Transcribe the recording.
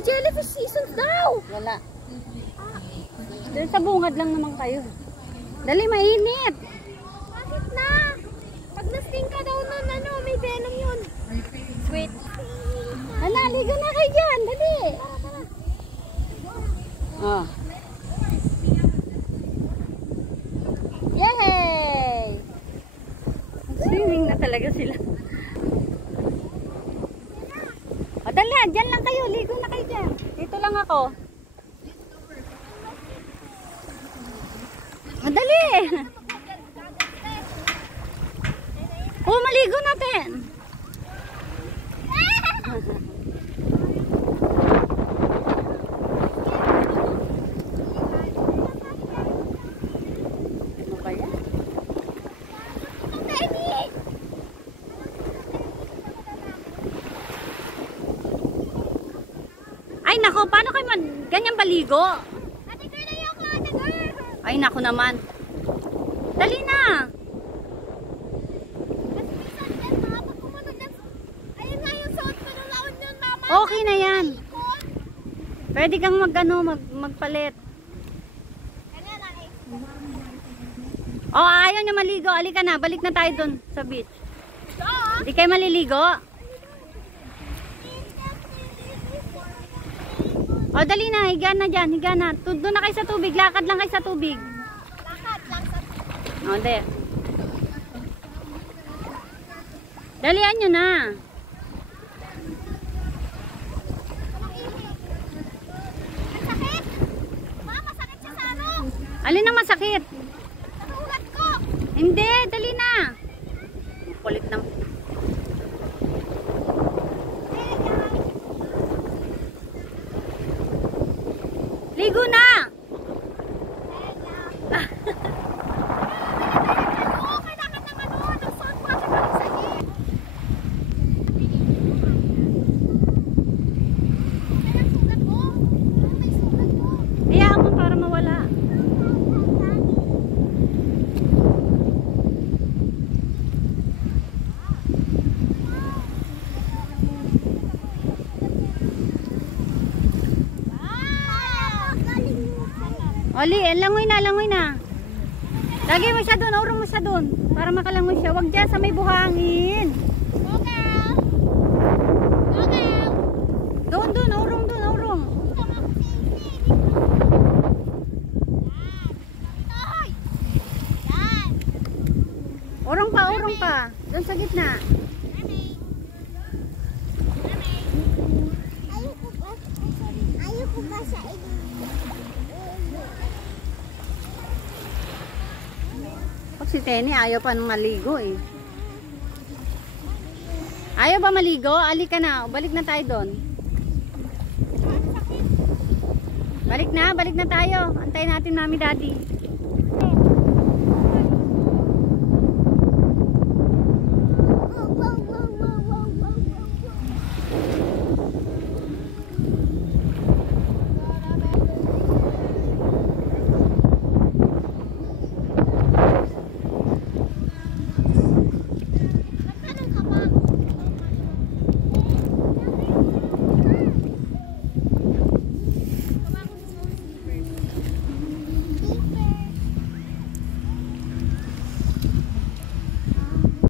May jellyfish season daw. Wala. Dahil sa bungad lang naman kayo. Dali, mainit. Bakit na? Pag nasting ka daw nun, ano, may venom yun. Sweet. Ligo na kayo dyan. Dali. Oh. Yay! Swimming na talaga sila. O, dali, dyan lang kayo. Ligo na kayo dyan. Dito lang ako. Madali! Oh, maligo natin! Ano ba yan? Ay, nako, paano kayo ganyan baligo? Ay, naku naman. Dali na. Okay na yan. Pwede kang magpalit. Oh, ayaw niya maligo. Alika na, balik na tayo dun sa beach. Hindi kayo maliligo? Oh, dali na, higa na dyan, higa na. Doon na kayo sa tubig, lakad lang kayo sa tubig. Lakad lang sa tubig. Oh, de. Dalian nyo na. Masakit? Ma, masakit siya sa ano? Alin ang masakit? Sa ulat ko. Hindi, dali na. Kulit na. Ligo na! Hayaan mo para mawala. Oli, langoy na, langoy na. Lagay mo siya doon, urong mo siya doon. Para makalangoy siya. Huwag dyan sa may buhangin. Doon, doon, urong doon, urong. Urong pa, urong pa. Doon sa gitna. Ayoko ba sa Pag si Tenny, ayaw pa nang maligo eh. Ayaw ba maligo? Alika na. Balik na tayo doon. Balik na tayo. Antayin natin mami daddy.